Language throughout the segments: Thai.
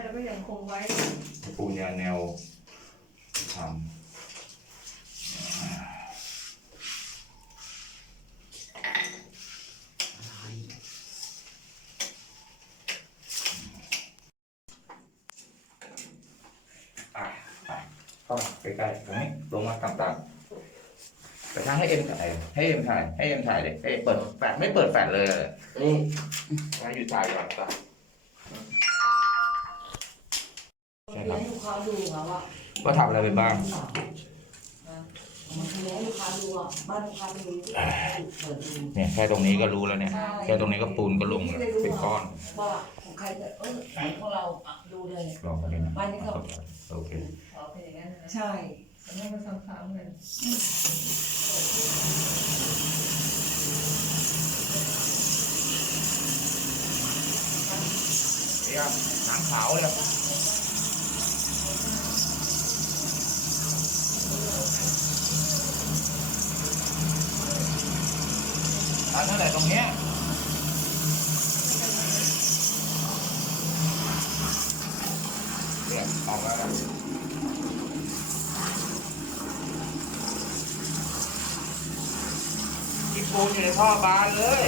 เนี่ยเราก็ยังคงไว้ ปูนยาแนวทำอะไปเข้ามาใกล้ๆตรงนี้ลงมาต่ำๆไปทางให้เอ็มถ่ายให้เอ็มถ่ายให้เอ็มถ่ายเลยให้เอ็มเปิดแฟลชไม่เปิดแฟลชเลยนี่ให้อยู่ถ่ายก่อนไป ใช่ครับ ให้ลูกค้าดูค่ะว่าว่าทำอะไรไปบ้างมันคือให้ลูกค้าดูอะบ้านลูกค้าเป็นเปิดดูเนี่ยแค่ตรงนี้ก็รู้แล้วเนี่ย แค่ตรงนี้ก็ปูนก็ลงแล้วเป็นก้อนว่าของใครจะเออไหนของเราอะดูเลย ลองมาเลยนะบ้านนี้ก็ โอเค ขอเป็นอย่างนั้นนะใช่แต่ไม่มาซ้ำๆกันเนี่ยหนังขาวเลย อันนั้นแหละตรงเนี้ยเนี่ยออกแล้วนะที่ปูนอยู่ในท่อบานเลย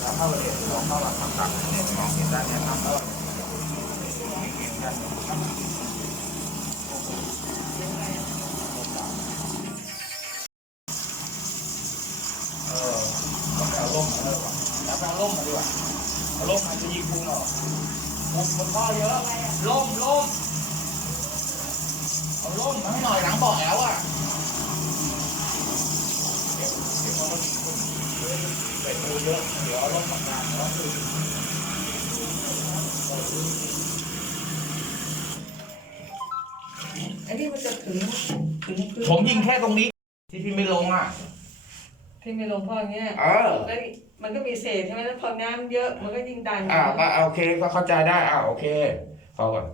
เราเข้าไปเห็นเราเข้าหลังทำตักเนี่ยมองเห็นได้เนี่ยทำแล้วเห็นกันเออต้องไปเอาร่มมาเลยว่ะแล้วไปเอาร่มมาดีกว่าเอาร่มมาจะยิงพุงเหรอ พุงมันพ่อเยอะร่มร่มเอาร่มมาให้หน่อยหลังบ่อแอวอะเดี๋ยวเดี๋ยวเขาก็ยิงพุงใส่ปูเยอะเดี๋ยวเอาร่มมากางแล้วคือไอ้นี่มันจะถึงถึงพื้นผมยิงแค่ตรงนี้ ที่พี่ไม่ลงอะ ที่ไม่ลงพ่ออย่างเงี้ยเออ แล้ว มันก็มีเศษใช่ไหมแล้วพอน้ำเยอะมันก็ยิ่งดัน อ่าก็โอเคก็เข้าใจได้อ่าโอเคพอก่อน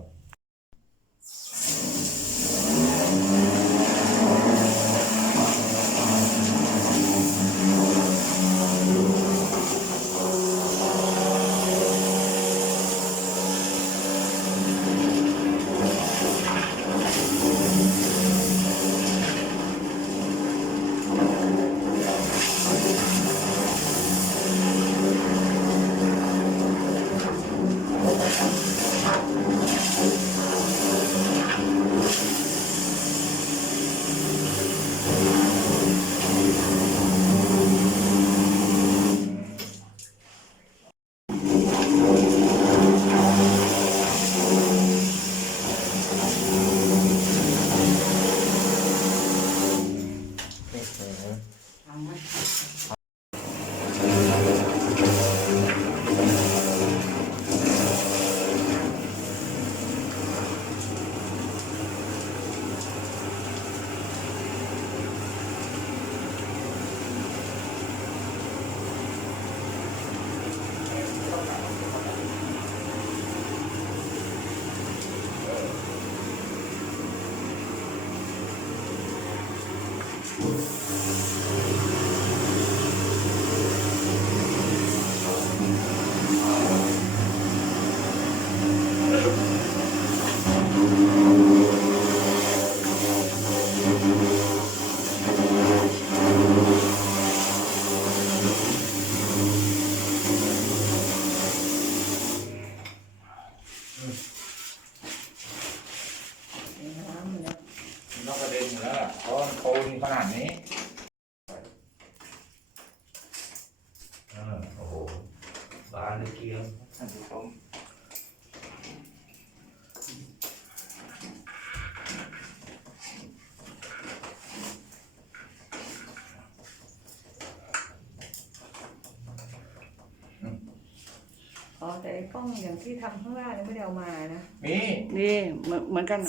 านเลยเกียวท่านผู้ชมอ๋อแต่ไอ้กล้องอย่างที่ทำข้างล่างเนี่ยไม่ได้เอามานะ มี นี่เหมือนเหมือนกัน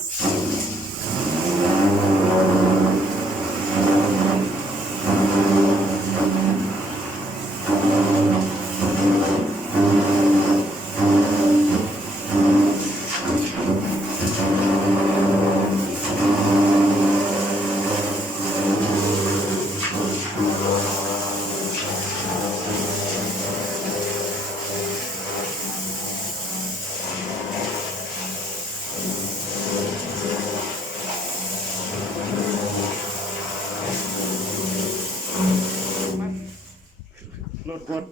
เกด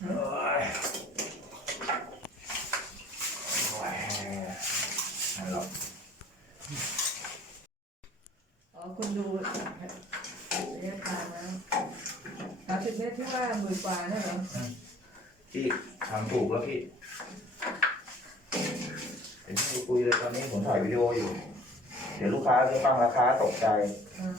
เอ้ยโอ้ยนั่นหรอก อ๋อคุณดูระยะทางนะ สามสิบเมตรที่ว่าหมื่นกว่าเนี่ยเหรอพี่ทำถูกแล้วพี่เดี๋ยวพี่คุยเลยตอนนี้ผมถ่ายวิดีโออยู่ เดี๋ยวลูกค้าจะฟังราคาตกใจ อ่า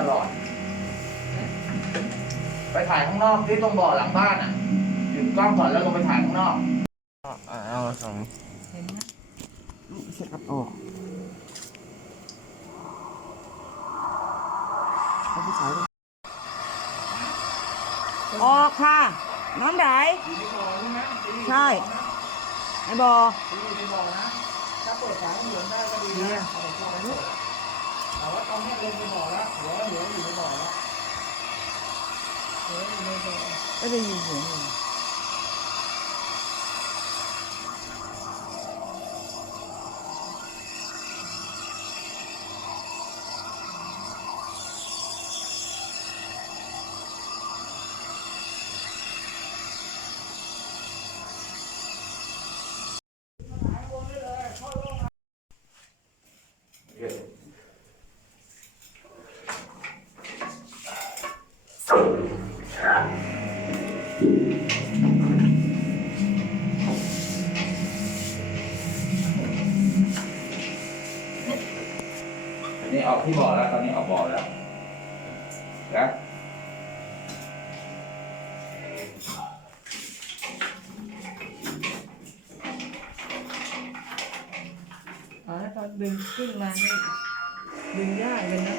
ตลอด ไปถ่ายข้างนอกที่ตรงบ่อหลังบ้านอะหยุดกล้องก่อนแล้วลงไปถ่ายข้างนอกเอาสองเห็นไหมเสร็จครับออกอาผู้ชายด้วยออกค่ะ น้ำไหลอยู่ในบ่อใช่ไอ้บออยู่ในบ่อนะถ้าเปิดฝาเหลืองได้ก็ดีนะ แต่ว่าตอนนี้ลงในบ่อแล้วหัวเหลืออยู่ในบ่อแล้วเหลืออยู่ในบ่อไม่ได้ยินเสียงเลย นี่ออกที่บ่อแล้ว ตอนนี้ออกบ่อแล้วนะอ๋อแล้วตอนดึงขึ้นมานี่ดึงยากเลยนะ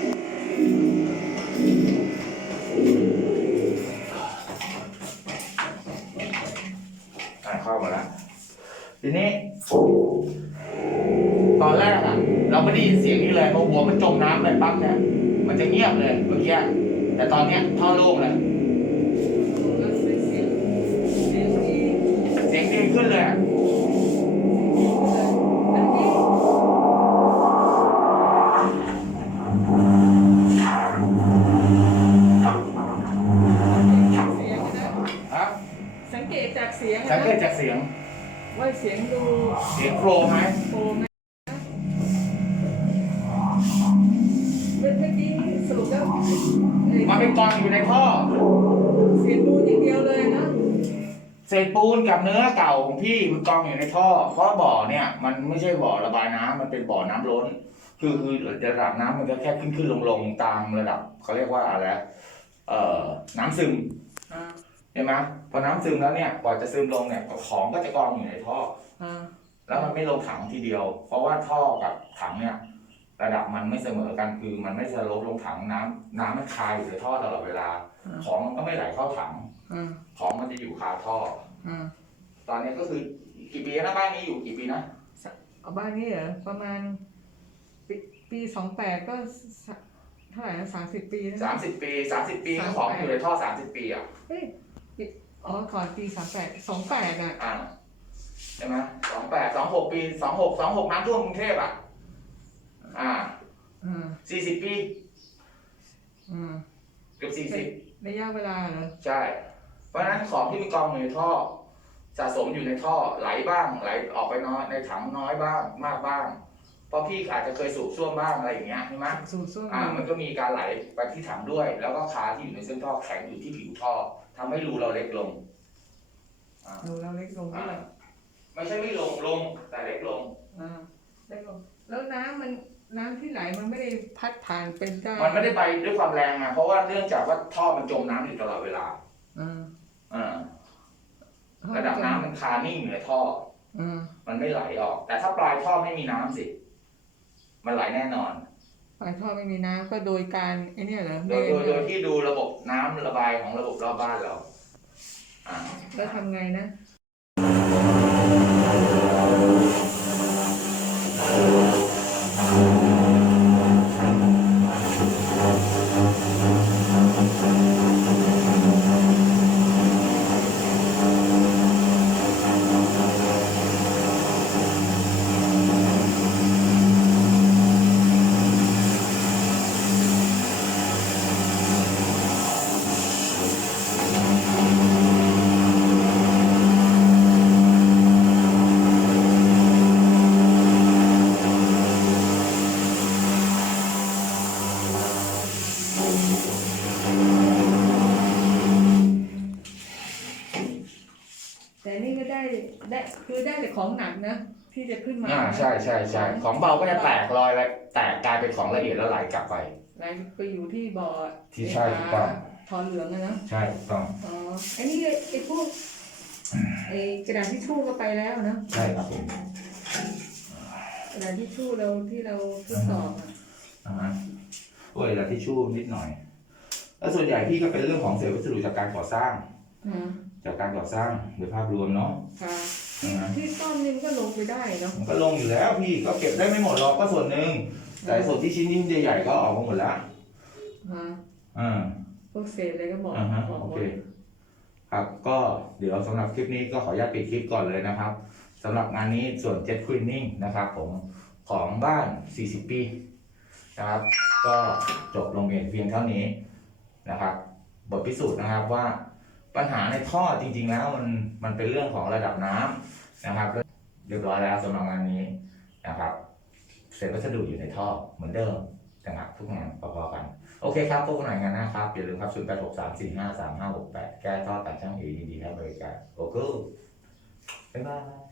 อะเข้ามาแล้วทีนี้ เสียงนี้เลยพอหัวมันจมน้ำไปปั๊บเนี่ยมันจะเงียบเลยเมื่อกี้แต่ตอนเนี้ยท่อโล่งเลยแล้วเสียงเสียงเสียงดีเสียงดีขึ้นเลยอะแล้วนี่เสียงนะครับสังเกตจากเสียงสังเกตนะจากเสียงว่าเสียงดูเสียงโฟลว์ไหม เศษปูนกับเนื้อเก่าของพี่มันกองอยู่ในท่อ เพราะบ่อเนี่ย มันไม่ใช่บ่อระบายน้ำมันเป็นบ่อน้ำล้น คือคือระดับน้ำมันก็แค่ขึ้นขึ้นลงลงตามระดับเขาเรียกว่าอะไรเอ่อน้ำซึมอ่าใช่ไหมพอน้ำซึมแล้วเนี่ยกว่าจะซึมลงเนี่ยของก็จะกองอยู่ในท่ออ่าแล้วมันไม่ลงถังทีเดียว เพราะว่าท่อกับถังเนี่ย ระดับมันไม่เสมอกันคือมันไม่จะลดลงถังน้ำน้ำมันคายอยู่ในท่อตลอดเวลา ของมันก็ไม่ไหลเข้าถังอ่าของมันจะอยู่คาท่ออ่าตอนนี้ก็คือกี่ปีนะบ้านนี้อยู่กี่ปีนะเอาบ้านนี้เหรอประมาณ ปีปีสองแปดก็สะเท่าไหร่นะสามสิบปีนะสามสิบปีสามสิบปีก็ของอยู่ในท่อสามสิบปีอะเฮ้ยอ๋อก่อนปีสามแปดสองแปดอะอ่าใช่ไหมสองแปดสองหกปีสองหกสองหกน้ำท่วมกรุงเทพอะ อ่าอ่าสี่สิบปีอ่าเกือบสี่สิบระยะเวลาเหรอใช่ เพราะฉะนั้นของที่มีกองอยู่ในท่อ สะสมอยู่ในท่อไหลบ้าง ไหลออกไปน้อยในถังน้อยบ้างมากบ้างเพราะพี่อาจจะเคยสูบซ่วมบ้างอะไรอย่างเงี้ยใช่ไหมสูตรส้มอ่า มันก็มีการไหลไปที่ถังด้วย แล้วก็คาที่อยู่ในเส้นท่อแข็งอยู่ที่ผิวท่อทำให้รูเราเล็กลงอ่าดูเราเล็กลงด้วยไม่ใช่ไม่ลงลงแต่เล็กลงอ่าเล็กลง แล้วน้ำมัน น้ำที่ไหลมันไม่ได้พัดผ่านเป็นได้มันไม่ได้ไปด้วยความแรงอะเพราะว่าเนื่องจากว่าท่อมันจมน้ำอยู่ตลอดเวลาอ่าอ่าระดับน้ำมันคานิ่งอยู่ในท่ออ่ามันไม่ไหลออก แต่ถ้าปลายท่อไม่มีน้ำสิ มันไหลแน่นอนฝายท่อไม่มีน้ำก็โดยการไอ้เนี่ยเหรอโดยโดยโดยที่ดูระบบน้ำระบายของระบบรอบบ้านเรา อ่าแล้วทำไงนะ แต่นี่ก็ได้ได้คือได้แต่ของห นักนะที่จะขึ้นมาอ่าใช่ใช่ใช่ของเบาก็จะแตกลอยไปแตกกลายเป็นของละเอียดแล้วไหลกลับไปไหลไปอยู่ที่บ่อที่ใช่ถูกต้องทอเหลืองอะนะใช่ถูกต้องอ๋อไอ้นี่ไอ้ไอ้พวกไอ้กระดาษทิชชู่ก็ไปแล้วนะใช่ครับผมกระดาษทิชชู่เราที่เราทดสอบอะอ่าฮะโอ้ยแล้วทิชชู่นิดหน่อยแล้วส่วนใหญ่พี่ก็เป็นเรื่องของเศษวัสดุจากการก่อสร้างนะจากการก่อสร้างโดยภาพรวมเนาะค่ะ ที่อ่าฮะที่ต้นนึงก็ลงไปได้เนาะมันก็ลงอยู่แล้วพี่ก็เก็บได้ไม่หมดหรอกก็ส่วนหนึ่งแต่ส่วนที่ชิ้นยิ่งใหญ่ๆก็ออกมาหมดแล้วฮะอ่าพวกเศษอะไรก็บอกอ่าฮะบอกหโอมเคดครับก็เดี๋ยวสำหรับคลิปนี้ก็ขออนุญาตปิดคลิปก่อนเลยนะครับสำหรับงานนี้ส่วน Jet Cleaning นะครับ ผมของบ้าน 40 ปีนะครับ ก็จบลงเพียงเพียงเท่านี้นะครับ บทพิสูจน์นะครับว่า ปัญหาในท่อจริง ๆ แล้วมันมันเป็นเรื่องของระดับน้ำนะครับเรียบร้อยแล้วสำหรับงานนี้นะครับเศษวัสดุอยู่ในท่อเหมือนเดิมนะครับทุกงานพอๆกัน โอเคครับพบกันใหม่งานหน้าครับ อย่าลืมครับ0 8 6 3 4 5 3 5 6 8แก้ท่อตัดช่างเอดีๆให้บริการ โอเคบ๊ายบาย